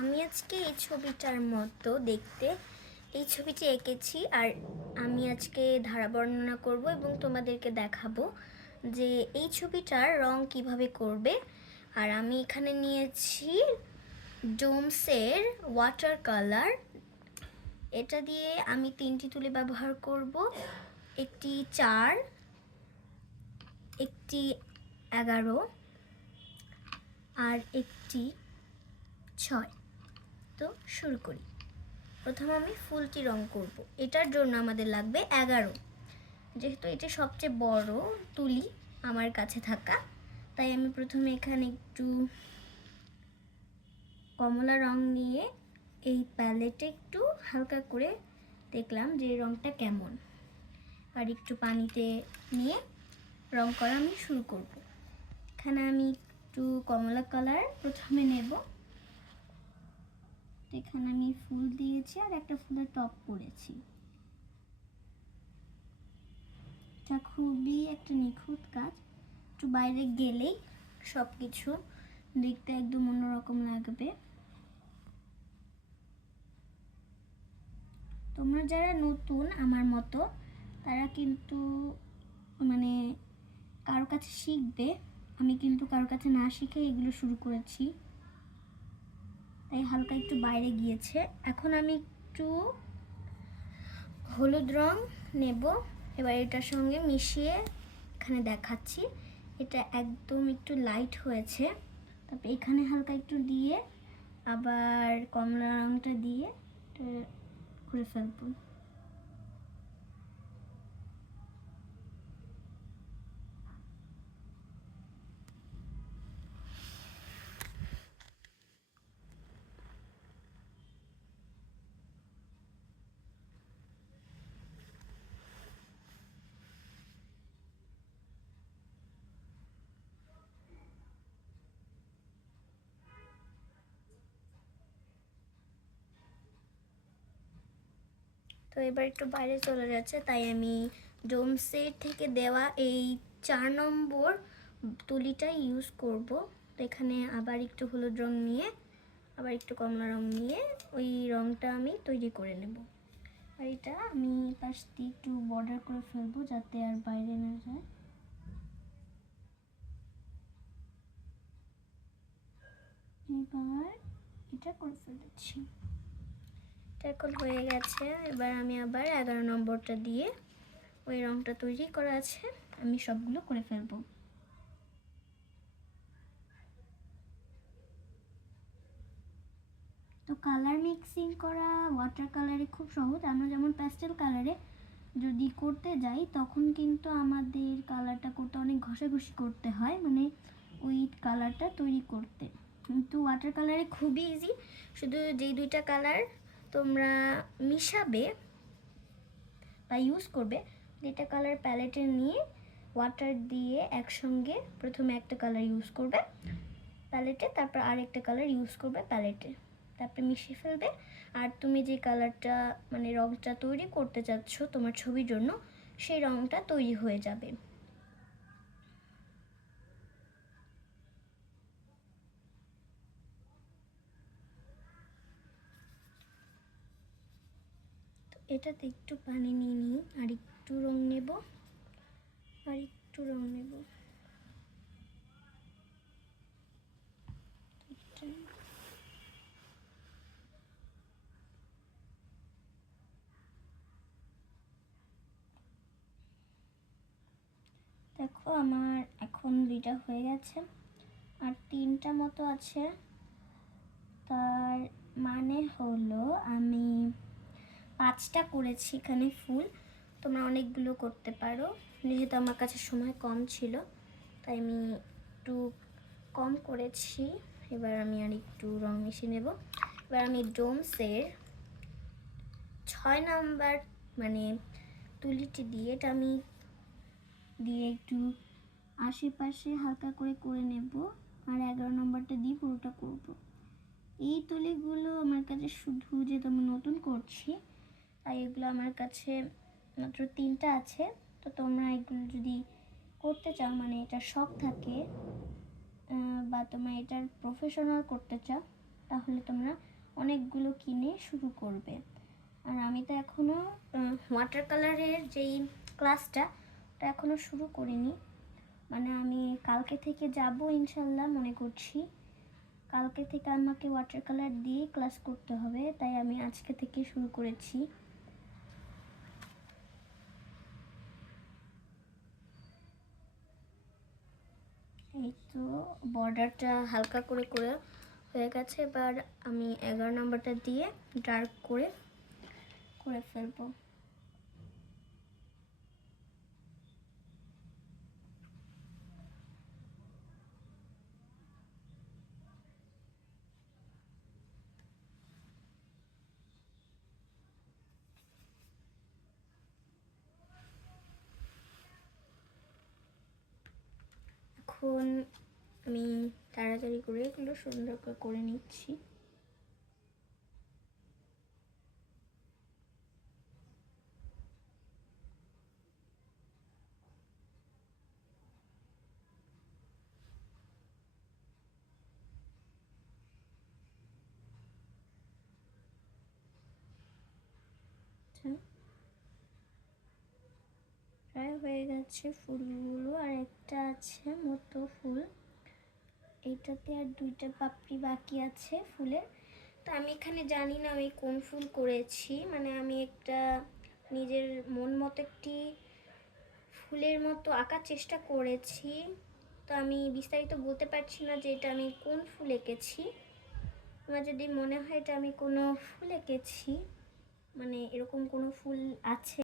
আমি আজকে এই ছবিটার মতো দেখতে, এই ছবিটি এঁকেছি আর আমি আজকে ধারা বর্ণনা করব এবং তোমাদেরকে দেখাবো যে এই ছবিটার রং কীভাবে করবে। আর আমি এখানে নিয়েছি ডোমসের ওয়াটার কালার। এটা দিয়ে আমি তিনটি তুলি ব্যবহার করব। একটি চার, একটি এগারো আর একটি ছয়। তো শুরু করি। প্রথম আমি ফুলটি রং করব। এটার জন্য আমাদের লাগবে এগারো। যেহেতু এটা সবচেয়ে বড় তুলি আমার কাছে থাকা, তাই আমি প্রথমে এখানে একটু কমলা রং নিয়ে এই প্যালেটে একটু হালকা করে দেখলাম যে রংটা কেমন। আর একটু পানিতে নিয়ে রং করা আমি শুরু করব। এখানে আমি একটু কমলা কালার প্রথমে নেব। এখানে আমি ফুল দিয়েছি আর একটা ফুলের টপ করেছি এটা খুবই একটা নিখুঁত কাজ। একটু বাইরে গেলেই সব কিছু দেখতে একদম অন্যরকম লাগবে। তোমরা যারা নতুন আমার মতো, তারা কিন্তু মানে কারোর কাছে শিখবে। আমি কিন্তু কারোর কাছে না শিখে এগুলো শুরু করেছি। তাই হালকা একটু বাইরে গিয়েছে। এখন আমি একটু হলুদ রং নেব। এবার এটার সঙ্গে মিশিয়ে এখানে দেখাচ্ছি। এটা একদম একটু লাইট হয়েছে। তারপর এখানে হালকা একটু দিয়ে আবার কমলা রংটা দিয়ে এটা করে ফেলব। তো এবার একটু বাইরে চলে যাচ্ছে, তাই আমি ডোমসের থেকে দেওয়া এই চার নম্বর তুলিটা ইউজ করব। তো এখানে আবার একটু হলুদ রং নিয়ে, আবার একটু কমলা রং নিয়ে ওই রংটা আমি তৈরি করে নেব। আর এটা আমি পাশ দিয়ে একটু বর্ডার করে ফেলব যাতে আর বাইরে না যায়। এবার এটা করে ফেলেছি। এখন হয়ে গেছে। এবার আমি আবার এগারো নম্বরটা দিয়ে ওই রংটা তৈরি করা আছে, আমি সবগুলো করে ফেলব। তো কালার মিক্সিং করা ওয়াটার কালারে খুব সহজ। আমরা যেমন প্যাস্টেল কালারে যদি করতে যাই, তখন কিন্তু আমাদের কালারটা করতে অনেক ঘষাঘষি করতে হয় মানে ওই কালারটা তৈরি করতে। কিন্তু ওয়াটার কালারে খুবই ইজি শুধু যেই দুইটা কালার তোমরা মিশাবে বা ইউজ করবে দুইটা কালার প্যালেটে নিয়ে ওয়াটার দিয়ে একসঙ্গে প্রথমে একটা কালার ইউজ করবে প্যালেটে তারপর আরেকটা কালার ইউজ করবে প্যালেটে তারপরে মিশিয়ে ফেলবে। আর তুমি যে কালারটা মানে রংটা তৈরি করতে চাচ্ছ তোমার ছবির জন্য, সেই রংটা তৈরি হয়ে যাবে। এটাতে একটু পানি নিয়ে নিই, আর একটু রং নেব, আর একটু রং নেব। দেখো আমার এখন দুইটা হয়ে গেছে, আর তিনটা মতো আছে। তার মানে হলো আমি পাঁচটা করেছি এখানে ফুল। তোমরা অনেকগুলো করতে পারো। যেহেতু আমার কাছে সময় কম ছিল, তাই আমি একটু কম করেছি। এবার আমি আর একটু রং মিশিয়ে নেব। এবার আমি ডোমসের ছয় নাম্বার মানে তুলিটি দিয়ে এটা আমি দিয়ে একটু আশেপাশে হালকা করে করে নেব। আর এগারো নম্বরটা দিয়ে পুরোটা করব। এই তুলিগুলো আমার কাছে শুধু যেহেতু আমি নতুন করছি তাই এগুলো আমার কাছে মাত্র তিনটা আছে। তো তোমরা এগুলো যদি করতে চাও মানে এটা শখ থাকে বা তোমরা এটার প্রফেশনাল করতে চাও, তাহলে তোমরা অনেকগুলো কিনে শুরু করবে। আর আমি তো এখনও ওয়াটার কালারের যেই ক্লাসটা ওটা এখনও শুরু করিনি। মানে আমি কালকে থেকে যাব ইনশাল্লাহ, মনে করছি। কালকে থেকে আমাকে ওয়াটার কালার দিয়ে ক্লাস করতে হবে, তাই আমি আজকে থেকে শুরু করেছি। এই বর্ডারটা হালকা করে করে হয়ে গেছে। এবার আমি এগারো নাম্বারটা দিয়ে ডার্ক করে করে ফেলব। এখন আমি তাড়াতাড়ি করে এগুলো সুন্দর করে করে নিচ্ছি। আচ্ছা। প্রায় হয়ে গেছে ফুলগুলো, আর একটা আছে মতো ফুল। এইটাতে আর দুইটা পাপড়ি বাকি আছে ফুলের। তো আমি এখানে জানি না আমি কোন ফুল করেছি মানে আমি একটা নিজের মন মতো একটি ফুলের মতো আঁকার চেষ্টা করেছি। তো আমি বিস্তারিত বলতে পারছি না যে এটা আমি কোন ফুল এঁকেছি। আমার যদি মনে হয় এটা আমি কোনো ফুল এঁকেছি মানে এরকম কোনো ফুল আছে